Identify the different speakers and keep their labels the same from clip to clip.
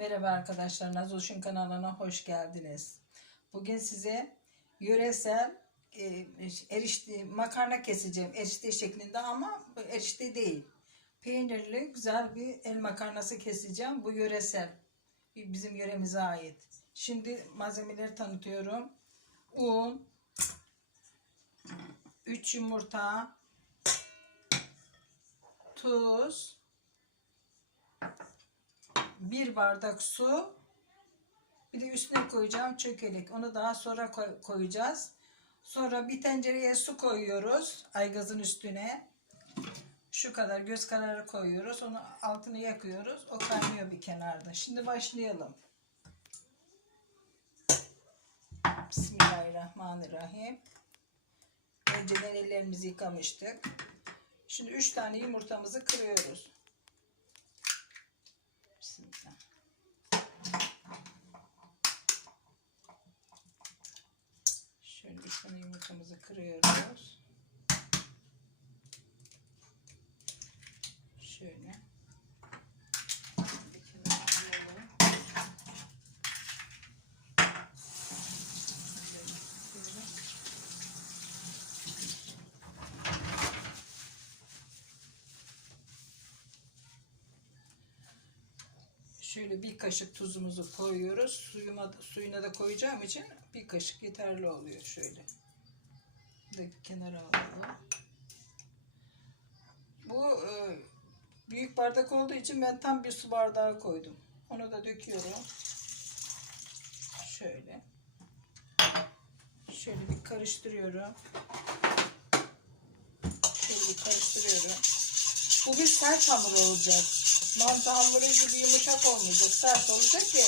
Speaker 1: Merhaba arkadaşlar, Nazoş'un kanalına hoş geldiniz. Bugün size yöresel e, erişte, makarna keseceğim. Erişte şeklinde ama erişte değil. Peynirli güzel bir el makarnası keseceğim. Bu yöresel. Bizim yöremize ait. Şimdi malzemeleri tanıtıyorum. Un, 3 yumurta, tuz, bir bardak su bir de üstüne koyacağım çökelek. Onu daha sonra koy- koyacağız. Sonra bir tencereye su koyuyoruz aygazın üstüne. Şu kadar göz kararı koyuyoruz. Onu altını yakıyoruz. O kaynıyor bir kenarda. Şimdi başlayalım. Bismillahirrahmanirrahim. Önceden ellerimizi yıkamıştık? Şimdi 3 tane yumurtamızı kırıyoruz Tane yumurtamızı kırıyoruz. Şöyle. Bir kenara alalım. Şöyle, şöyle. Şöyle bir kaşık tuzumuzu koyuyoruz. Suyuma, suyuna da koyacağım için bir kaşık yeterli oluyor şöyle. Bir kenara alalım. Bu e, büyük bardak olduğu için ben tam bir su bardağı koydum. Onu da döküyorum. Şöyle. Şöyle bir karıştırıyorum. Şöyle bir karıştırıyorum. Bu bir sert hamur olacak. Mantı hamuru gibi yumuşak olmayacak. Sert olacak ki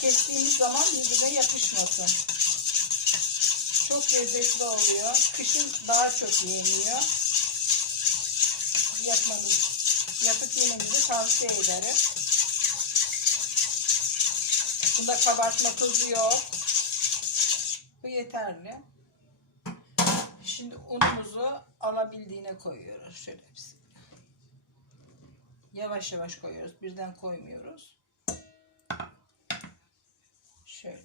Speaker 1: kestiğimiz zaman birbirine yapışmasın. Çok lezzetli oluyor. Kışın daha çok yeniyor. Yapmanız, yapıp yemenizi tavsiye ederim. Bunda kabartma tuzu yok. Bu yeterli. Şimdi unumuzu alabildiğine koyuyoruz. Şöyle. Yavaş yavaş koyuyoruz. Birden koymuyoruz. Şöyle.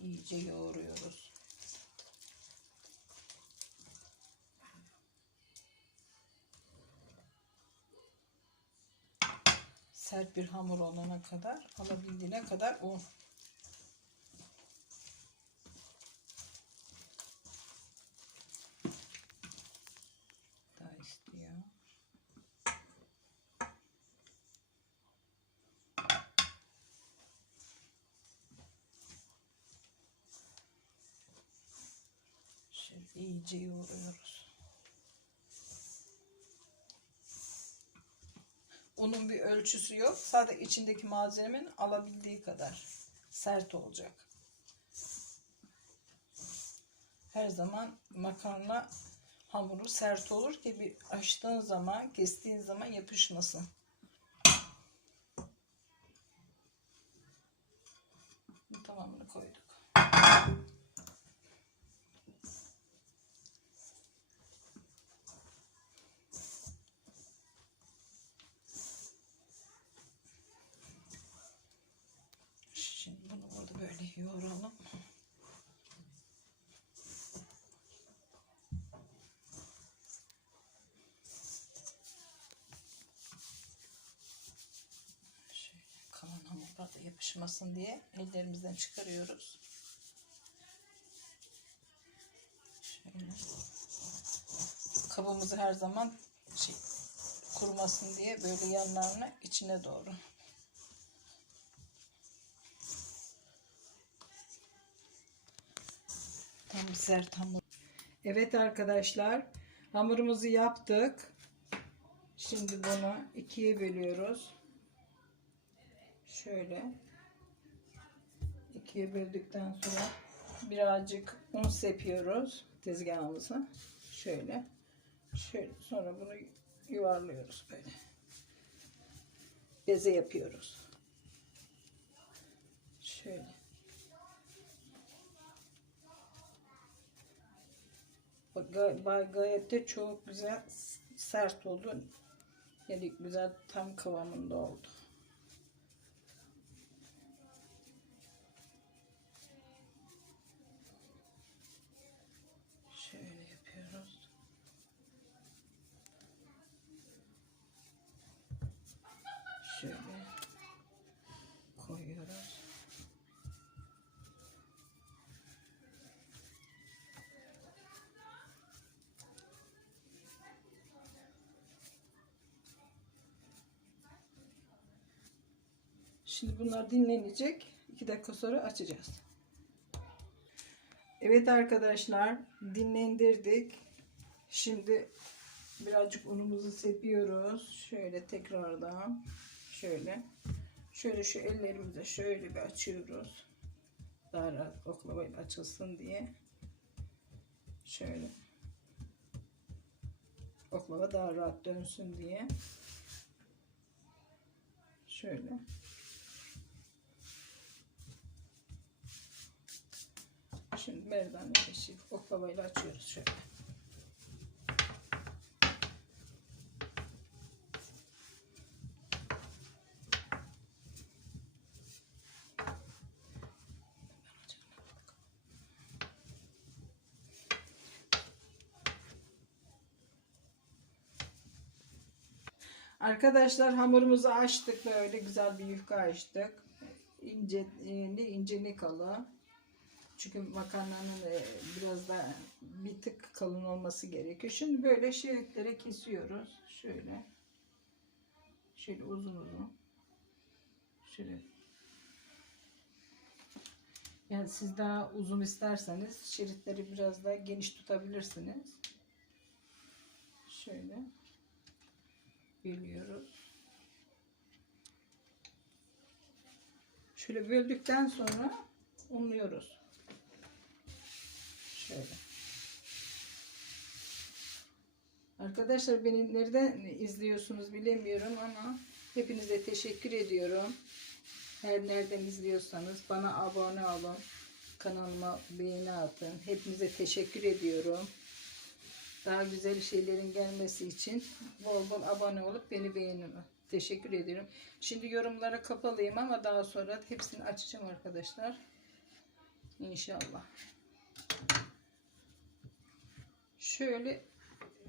Speaker 1: İyice yoğuruyoruz. Sert bir hamur olana kadar, alabildiğine kadar un. Daha istiyor. Şöyle iyice yoğuruyoruz. Unun bir ölçüsü yok. Sadece içindeki malzemenin alabildiği kadar sert olacak. Her zaman makarna hamuru sert olur ki bir açtığın zaman, kestiğin zaman yapışmasın. Tamamını koyduk. Şimdi bunu burada böyle yoğuralım. Şöyle kalan hamurlar da yapışmasın diye ellerimizden çıkarıyoruz. Şöyle. Kabımızı her zaman şey, kurumasın diye böyle yanlarına içine doğru. Tam sert hamur. Evet arkadaşlar hamurumuzu yaptık. Şimdi bunu ikiye bölüyoruz. Şöyle. ikiye böldükten sonra birazcık un sepiyoruz tezgahımıza. Şöyle. Şöyle sonra bunu yuvarlıyoruz böyle. Beze yapıyoruz. Şöyle. Gayet de çok güzel sert oldu. Yani güzel tam kıvamında oldu. Şimdi bunlar dinlenecek. 2 dakika sonra açacağız. Evet arkadaşlar dinlendirdik. Şimdi birazcık unumuzu sepiyoruz. Şöyle tekrardan şöyle şöyle şu ellerimize şöyle bir açıyoruz. Daha rahat oklavayla açılsın diye. Şöyle oklava daha rahat dönsün diye. Şöyle. Merdane eşi oklavayla açıyoruz şöyle. Arkadaşlar hamurumuzu açtık böyle güzel bir yufka açtık. İnce e, ne ince ne kala. Çünkü makarnanın e, biraz da bir tık kalın olması gerekiyor. Şimdi böyle şeritlere kesiyoruz. Şöyle. Şöyle uzun uzun. Şöyle. Yani siz daha uzun isterseniz şeritleri biraz daha geniş tutabilirsiniz. Şöyle. Bölüyoruz. Şöyle böldükten sonra unluyoruz. Şöyle. Arkadaşlar beni nereden izliyorsunuz bilemiyorum ama hepinize teşekkür ediyorum. Her nereden izliyorsanız bana abone olun. Kanalıma beğeni atın. Hepinize teşekkür ediyorum. Daha güzel şeylerin gelmesi için bol bol abone olup beni beğenin. Teşekkür ediyorum. Şimdi yorumlara kapalıyım ama daha sonra hepsini açacağım arkadaşlar. İnşallah. Şöyle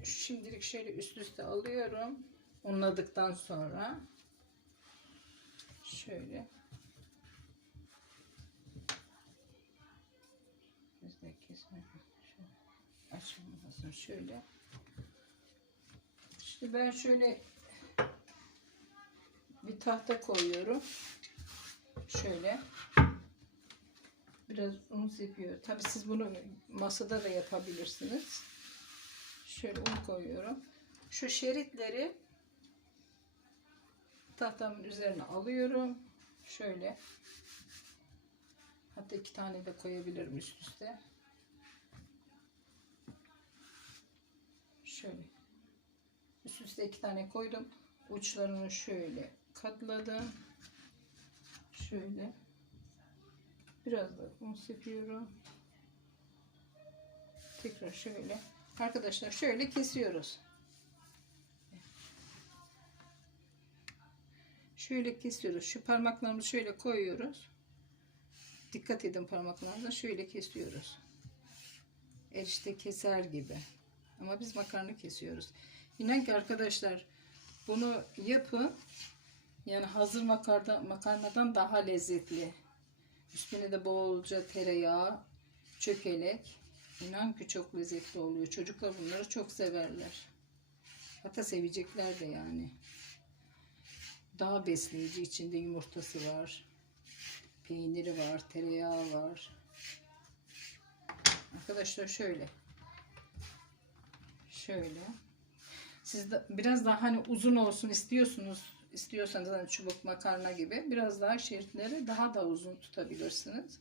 Speaker 1: şimdilik şöyle üst üste alıyorum. Unladıktan sonra şöyle Bizde kesme açılmasın şöyle. İşte ben şöyle bir tahta koyuyorum. Şöyle. Biraz un sepiyor. Tabi siz bunu masada da yapabilirsiniz. Şöyle un koyuyorum. Şu şeritleri tahtamın üzerine alıyorum. Şöyle. Hatta iki tane de koyabilirim üst üste. Şöyle. Üst üste iki tane koydum. Uçlarını şöyle katladım. Şöyle. Biraz da un sepiyorum. Tekrar şöyle. Arkadaşlar şöyle kesiyoruz. Şöyle kesiyoruz. Şu parmaklarımızı şöyle koyuyoruz. Dikkat edin parmaklarınıza. Şöyle kesiyoruz. Erişte keser gibi. Ama biz makarna kesiyoruz. İnan ki arkadaşlar bunu yapın. Yani hazır makarna, makarnadan daha lezzetli. Üstüne de bolca tereyağı, çökelek. İnan ki çok lezzetli oluyor. Çocuklar bunları çok severler. Hatta sevecekler de yani. Daha besleyici. içinde yumurtası var. Peyniri var. Tereyağı var. Arkadaşlar şöyle. Şöyle. Siz de biraz daha hani uzun olsun istiyorsunuz. istiyorsanız hani çubuk makarna gibi biraz daha şeritleri daha da uzun tutabilirsiniz.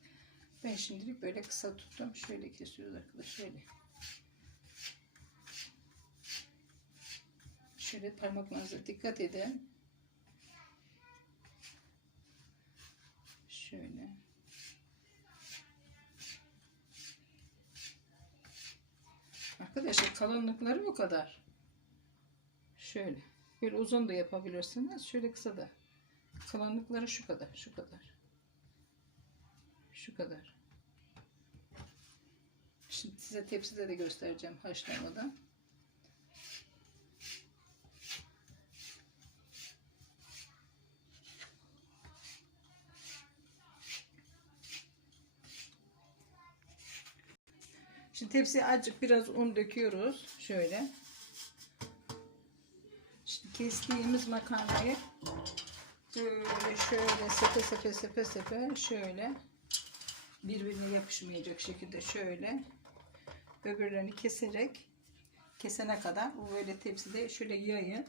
Speaker 1: Ben şimdilik böyle kısa tuttum. Şöyle kesiyoruz arkadaşlar. Şöyle. Şöyle parmaklarınıza dikkat edin. Şöyle. kalınlıkları bu kadar. Şöyle. Böyle uzun da yapabilirsiniz. Şöyle kısa da. Kalınlıkları şu kadar. Şu kadar. Şu kadar. Şimdi size tepside de göstereceğim haşlamadan. Şimdi tepsiye azıcık biraz un döküyoruz. Şöyle. Şimdi kestiğimiz makarnayı böyle şöyle sepe sepe sepe sepe şöyle birbirine yapışmayacak şekilde şöyle öbürlerini keserek kesene kadar bu böyle tepside şöyle yayın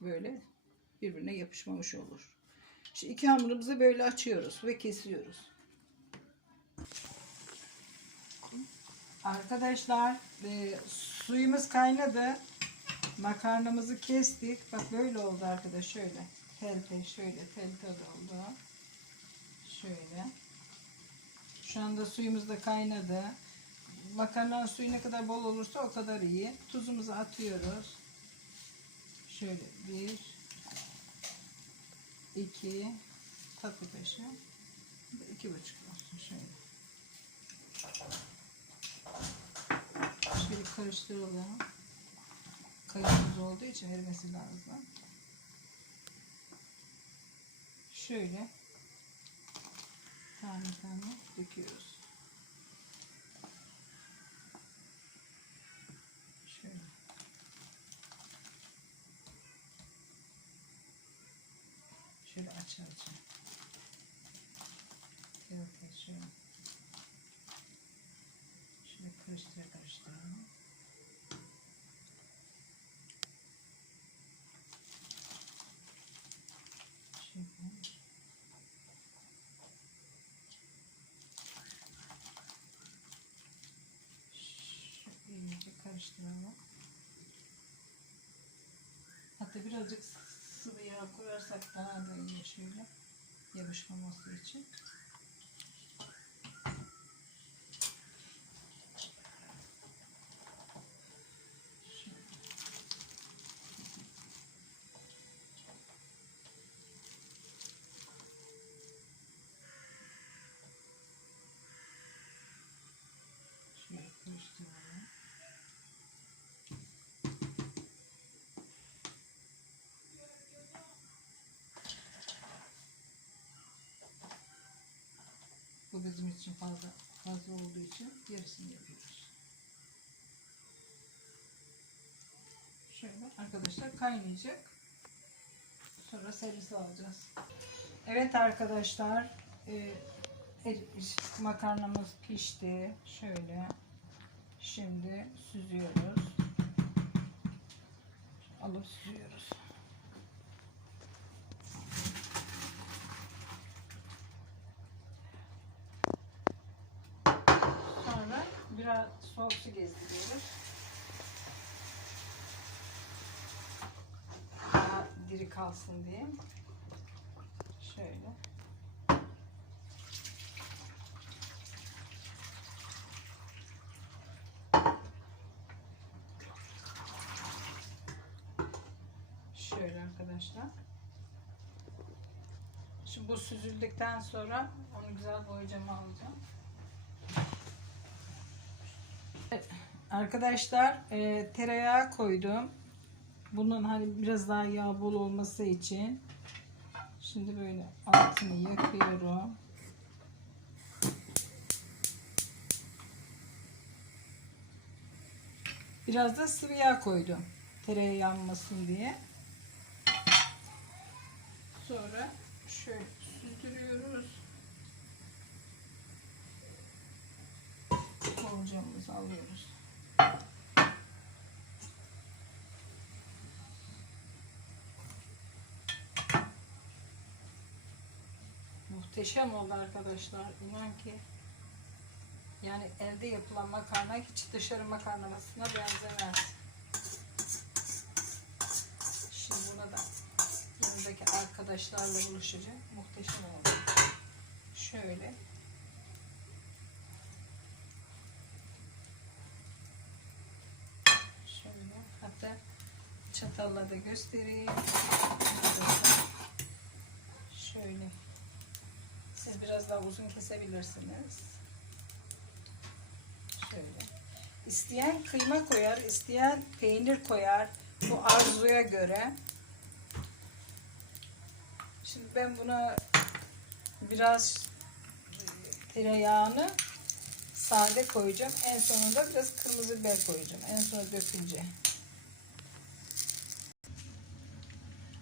Speaker 1: böyle birbirine yapışmamış olur. Şimdi iki hamurumuzu böyle açıyoruz ve kesiyoruz. Arkadaşlar e, suyumuz kaynadı. Makarnamızı kestik. Bak böyle oldu arkadaş şöyle. Tel tel şöyle tel tel oldu. Şöyle. Şu anda suyumuz da kaynadı. Makarnanın suyu ne kadar bol olursa o kadar iyi. Tuzumuzu atıyoruz. Şöyle bir, iki, tatlı kaşığı, iki buçuk olsun şöyle. Şöyle karıştıralım. Kayıtsız olduğu için erimesi lazım. Şöyle tane tane döküyoruz. Şöyle. Şöyle aç aç. Şöyle. Şöyle karıştıra karıştıra. Şöyle. Şöyle iyice karıştıralım. Hatta birazcık sıvı yağ koyarsak daha da iyi şöyle yapışmaması için. Şöyle karıştıralım. Bizim için fazla fazla olduğu için yarısını yapıyoruz. Şöyle arkadaşlar kaynayacak. Sonra servise alacağız. Evet arkadaşlar e, makarnamız pişti. Şöyle şimdi süzüyoruz. Alıp süzüyoruz. Sonra biraz soğuk gezdiriyoruz. Daha diri kalsın diye. Şöyle. Şöyle arkadaşlar. Şimdi bu süzüldükten sonra onu güzel boyacama alacağım. Arkadaşlar e, tereyağı koydum. Bunun hani biraz daha yağ bol olması için. Şimdi böyle altını yakıyorum. Biraz da sıvı yağ koydum. Tereyağı yanmasın diye. Sonra şöyle süzdürüyoruz. Borcamımızı alıyoruz. Muhteşem oldu arkadaşlar. İnan ki yani elde yapılan makarna hiç dışarı makarnamasına benzemez. Şimdi buna da yanındaki arkadaşlarla buluşacağım. Muhteşem oldu. Şöyle. Çatalla da göstereyim. Şöyle. Siz biraz daha uzun kesebilirsiniz. Şöyle. İsteyen kıyma koyar, isteyen peynir koyar. Bu arzuya göre. Şimdi ben buna biraz tereyağını sade koyacağım. En sonunda biraz kırmızı biber koyacağım. En sona dökünce.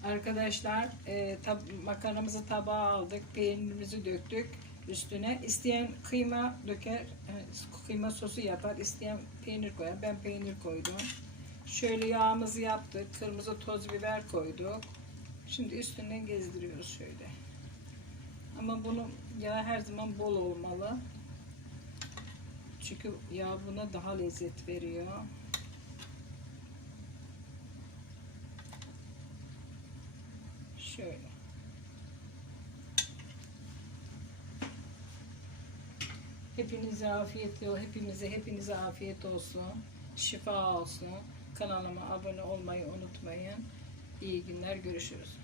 Speaker 1: Arkadaşlar e, tab- makarnamızı tabağa aldık. Peynirimizi döktük üstüne. İsteyen kıyma döker. e, Kıyma sosu yapar. İsteyen peynir koyar. Ben peynir koydum. Şöyle yağımızı yaptık. Kırmızı toz biber koyduk. Şimdi üstünden gezdiriyoruz şöyle. Ama bunun yağ her zaman bol olmalı. Çünkü yağ buna daha lezzet veriyor. Şöyle. Hepinize afiyet olsun. Hepimize hepinize afiyet olsun. Şifa olsun. Kanalıma abone olmayı unutmayın. İyi günler. Görüşürüz.